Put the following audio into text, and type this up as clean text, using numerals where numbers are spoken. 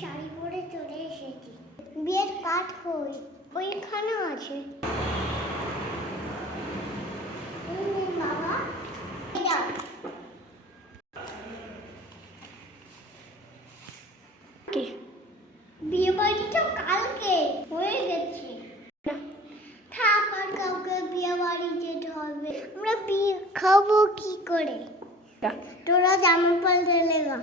শাড়ি পরে চলে এসেছি। বিয়ের কার্ড কই? ওইখানে আছে। বাবা, এটা কি? বিয়ে বাড়ি তো কালকে হয়ে গেছে। থাক, আর কাউকে বিয়ে বাড়ি যেতে হবে। আমরা বিয়ে খাবো কি করে? তোরা জামা পাল্টে লেগা।